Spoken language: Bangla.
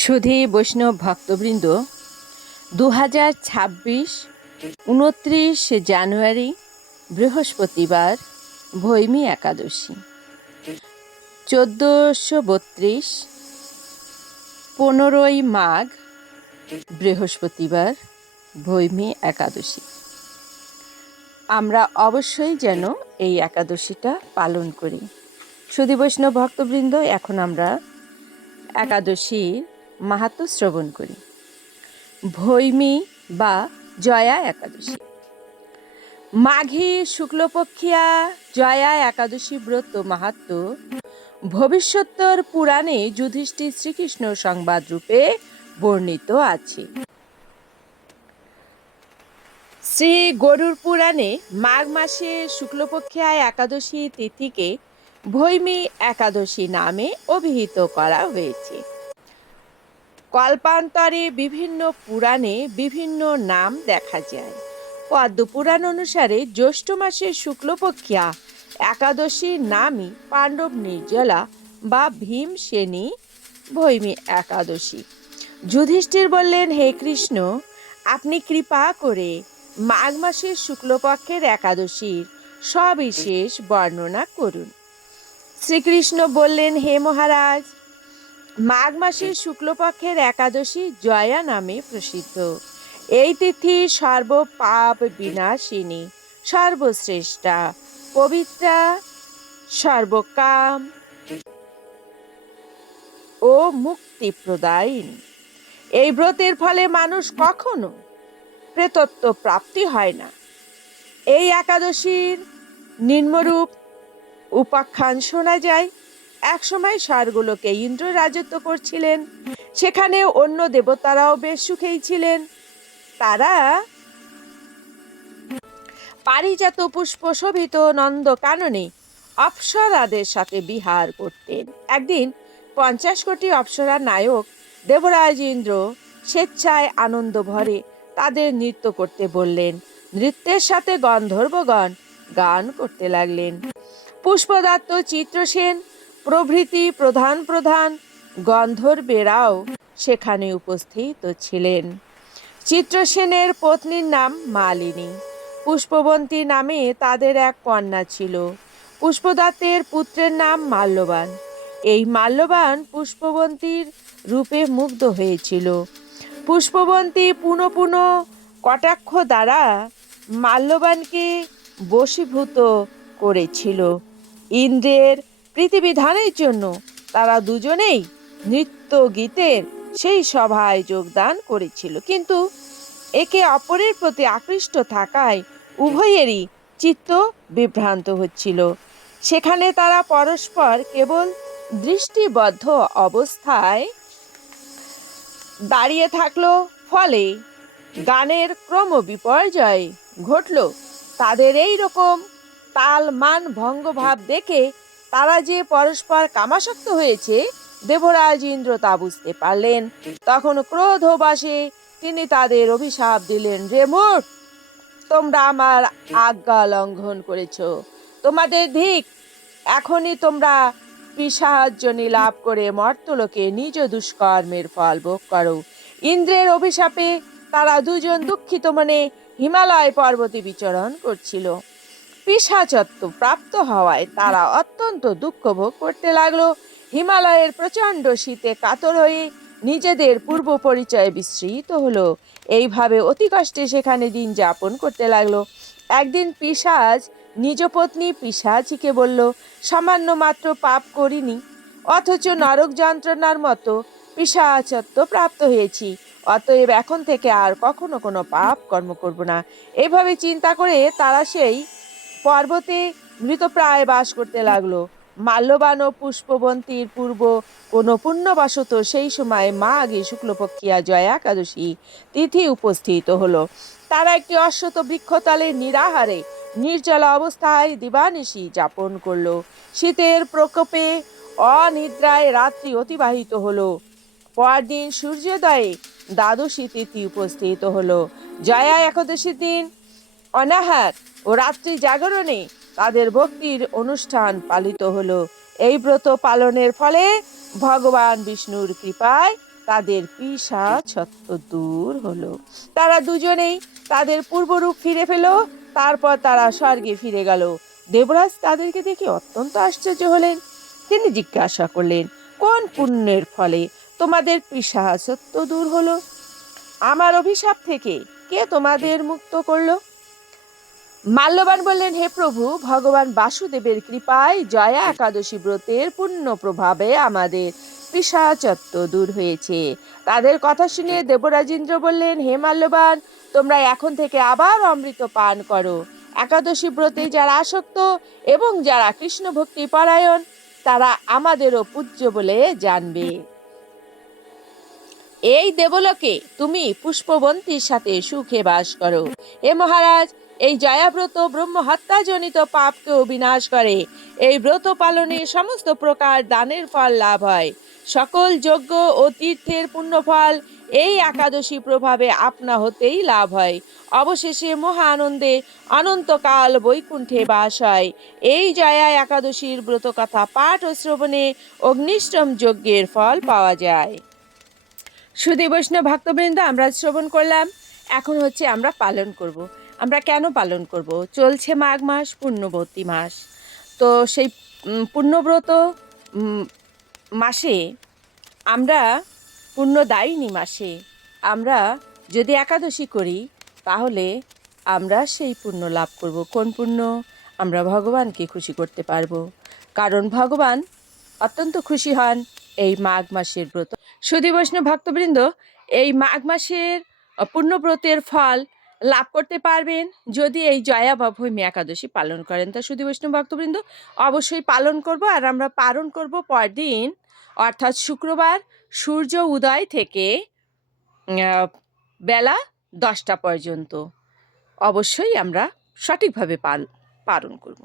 সুধী বৈষ্ণব ভক্তবৃন্দ, 2026 29 জানুয়ারি বৃহস্পতিবার ভৈমী একাদশী, 1432 15ই মাঘ বৃহস্পতিবার ভৈমী একাদশী। আমরা অবশ্যই যেন এই একাদশীটা পালন করি। সুধী বৈষ্ণব ভক্তবৃন্দ, এখন আমরা একাদশীর মাহাত্ম্য শ্রবণ করি। ভৈমী বা জয়া একাদশী। মাঘী শুক্লপক্ষিয়া জয়া একাদশী ব্রত মাহাত্ম্য ভবিষ্যত্তর পুরাণে যুধিষ্ঠির শ্রীকৃষ্ণ সংবাদ রূপে বর্ণিত আছে। শ্রী গরুড় পুরাণে মাঘ মাসে শুক্লপক্ষিয়া একাদশী তিথিকে ভৈমী একাদশী নামে অভিহিত করা হয়েছে। কল্পান্তরে বিভিন্ন পুরাণে বিভিন্ন নাম দেখা যায়। পদ্মপুরাণ অনুসারে জ্যৈষ্ঠ মাসের শুক্লপক্ষিয়া একাদশীর নামই পাণ্ডব নির্জলা বা ভীমসেনী ভৈমী একাদশী। যুধিষ্ঠির বললেন, হে কৃষ্ণ, আপনি কৃপা করে মাঘ মাসের শুক্লপক্ষের একাদশীর সবিশেষ বর্ণনা করুন। শ্রীকৃষ্ণ বললেন, হে মহারাজ, মাঘ মাসের শুক্লপক্ষের একাদশী জয়া নামে প্রসিদ্ধ। এই তিথি সর্বপাপ বিনাশিনী, সর্বশ্রেষ্ঠা, পবিত্রা, সর্বকাম ও মুক্তিপ্রদায়িনী। এই ব্রতের ফলে মানুষ কখনো প্রেতত্ব প্রাপ্তি হয় না। এই একাদশীর নিম্নরূপ উপাখ্যান শোনা যায়। একসময় স্বর্গলোকে ইন্দ্র রাজত্ব করছিলেন। সেখানে অন্য দেবতারাও বেশ সুখেই ছিলেন। তারা পারিজাত পুষ্প শোভিত নন্দ কাননে অপ্সরাদের সাথে বিহার করতেন। একদিন 50 কোটি অপ্সরার নায়ক দেবরাজ ইন্দ্র স্বেচ্ছায় আনন্দ ভরে তাদের নৃত্য করতে বললেন। নৃত্যের সাথে গন্ধর্বগণ গান করতে লাগলেন। পুষ্পদত্ত, চিত্রসেন প্রভৃতি প্রধান প্রধান গন্ধর্বেরাও সেখানে উপস্থিত ছিলেন। চিত্রসেনের পত্নীর নাম মালিনী। পুষ্পবন্তী নামে তাদের এক কন্যা ছিল। পুষ্পদত্তের পুত্রের নাম মাল্যবান। এই মাল্যবান পুষ্পবন্তীর রূপে মুগ্ধ হয়েছিল। পুষ্পবন্তী পুনঃ পুনঃ কটাক্ষ দ্বারা মাল্যবানকে বশীভূত করেছিল। ইন্দ্রের প্রীতিবিধানের জন্য তারা দুজনেই নৃত্য গীতের সেই সভায় যোগদান করেছিল, কিন্তু একে অপরের প্রতি আকৃষ্ট থাকায় উভয়েরই চিত্ত বিভ্রান্ত হচ্ছিল। সেখানে তারা পরস্পর কেবল দৃষ্টিবদ্ধ অবস্থায় দাঁড়িয়ে থাকলো। ফলে গানের ক্রম বিপর্যয় ঘটল। তাদের এই রকম তাল মান ভঙ্গ ভাব দেখে তারা যে পরস্পর কামাসক্ত হয়েছে, দেবরাজ ইন্দ্র তা বুঝতে পারলেন। তখন ক্রোধবাসে তিনি তাদের অভিশাপ দিলেন, রে মূর্খ, তোমরা আমার আজ্ঞা লঙ্ঘন করেছ। তোমাদের ধিক, এখনই তোমরা পিশাচযোনি লাভ করে মর্তলোকে নিজ দুষ্কর্মের ফল ভোগ করো। ইন্দ্রের অভিশাপে তারা দুজন দুঃখিত মনে হিমালয় পর্বতে বিচরণ করছিল। পিশাচত্ব প্রাপ্ত হওয়ায় তারা অত্যন্ত দুঃখ ভোগ করতে লাগলো। হিমালয়ের প্রচণ্ড শীতে কাতর হয়ে নিজেদের পূর্ব পরিচয় বিস্মৃত হলো। এইভাবে অতি কষ্টে সেখানে দিন যাপন করতে লাগলো। একদিন পিশাচ নিজ পত্নী পিশাচিকে বলল, সামান্য মাত্র পাপ করিনি, অথচ নরক যন্ত্রণার মতো পিশাচত্ব প্রাপ্ত হয়েছি। অতএব এখন থেকে আর কখনো কোনো পাপ কর্ম করব না। এইভাবে চিন্তা করে তারা সেই পর্বতে মৃতপ্রায় বাস করতে লাগলো। মাল্যবান ও পুষ্পবন্তীর পূর্ব কোনো পুণ্যবশত সেই সময় মাঘী শুক্লপক্ষিয়া জয়া একাদশী তিথি উপস্থিত হলো। তারা একটি অশ্বত্থ বৃক্ষতলে নিরাহারে নির্জল অবস্থায় দিবানিশি যাপন করলো। শীতের প্রকোপে অনিদ্রায় রাত্রি অতিবাহিত হলো। পরদিন সূর্যোদয়ে দ্বাদশী তিথি উপস্থিত হলো। জয়া একাদশীর দিন অনাহার ও রাত্রি জাগরণে তাদের ভক্তির অনুষ্ঠান পালিত হলো। এই ব্রত পালনের ফলে ভগবান বিষ্ণুর কৃপায় তাদের পিশাচত্ব দূর হলো। তারা দুজনেই তাদের পূর্বরূপ ফিরে পেল। তারপর তারা স্বর্গে ফিরে গেল। দেবরাজ তাদেরকে দেখে অত্যন্ত আশ্চর্য হলেন। তিনি জিজ্ঞাসা করলেন, কোন পুণ্যের ফলে তোমাদের পিশাচত্ব দূর হলো? আমার অভিশাপ থেকে কে তোমাদের মুক্ত করলো? মাল্যবান বললেন, হে প্রভু, ভগবান বাসুদেবের কৃপায় জয়া একাদশী ব্রতের পুণ্য প্রভাবে আমাদের পিশাচত্ব দূর হয়েছে। তাদের কথা শুনে দেবরাজেন্দ্র বললেন, হে মাল্যবান, তোমরা এখন থেকে আবার অমৃত পান করো। একাদশী ব্রতে যারা আসক্ত এবং যারা কৃষ্ণ ভক্তি পরায়ণ, তারা আমাদেরও পূজ্য বলে জানবে। এই দেবলোকে তুমি পুষ্পবন্তীর সাথে সুখে বাস করো। হে মহারাজ, এই জয়াব্রত ব্রহ্ম হত্যাজনিত পাপকেও বিনাশ করে। এই ব্রত পালনে সমস্ত প্রকার দানের ফল লাভ হয়। সকল যজ্ঞ ও তীর্থের পুণ্যফল এই একাদশী প্রভাবে আপনা হতেই লাভ হয়। অবশেষে মহা আনন্দে অনন্তকাল বৈকুণ্ঠে বাস হয়। এই জয়া একাদশীর ব্রত কথা পাঠ ও শ্রবণে অগ্নিষ্টম যজ্ঞের ফল পাওয়া যায়। সুধী বৈষ্ণব ভক্তবৃন্দ, আমরা শ্রবণ করলাম, এখন হচ্ছে আমরা পালন করব। আমরা কেন পালন করব? চলছে মাঘ মাস, পুণ্যবতী মাস। তো সেই পুণ্যব্রত মাসে আমরা, পুণ্যদায়িনী মাসে আমরা যদি একাদশী করি, তাহলে আমরা সেই পুণ্য লাভ করব। কোন পুণ্য? আমরা ভগবানকে খুশি করতে পারবো, কারণ ভগবান অত্যন্ত খুশি হন এই মাঘ মাসের ব্রত। সুধী বৈষ্ণব ভক্তবৃন্দ, এই মাঘ মাসের পুণ্যব্রতের ফল লাভ করতে পারবেন যদি এই জয়া বা ভৈমী একাদশী পালন করেন। তা সুধী বৈষ্ণব ভক্তবৃন্দ, অবশ্যই পালন করব। আর আমরা পালন করব পরদিন, অর্থাৎ শুক্রবার সূর্য উদয় থেকে বেলা 10টা পর্যন্ত। অবশ্যই আমরা সঠিকভাবে পালন করব।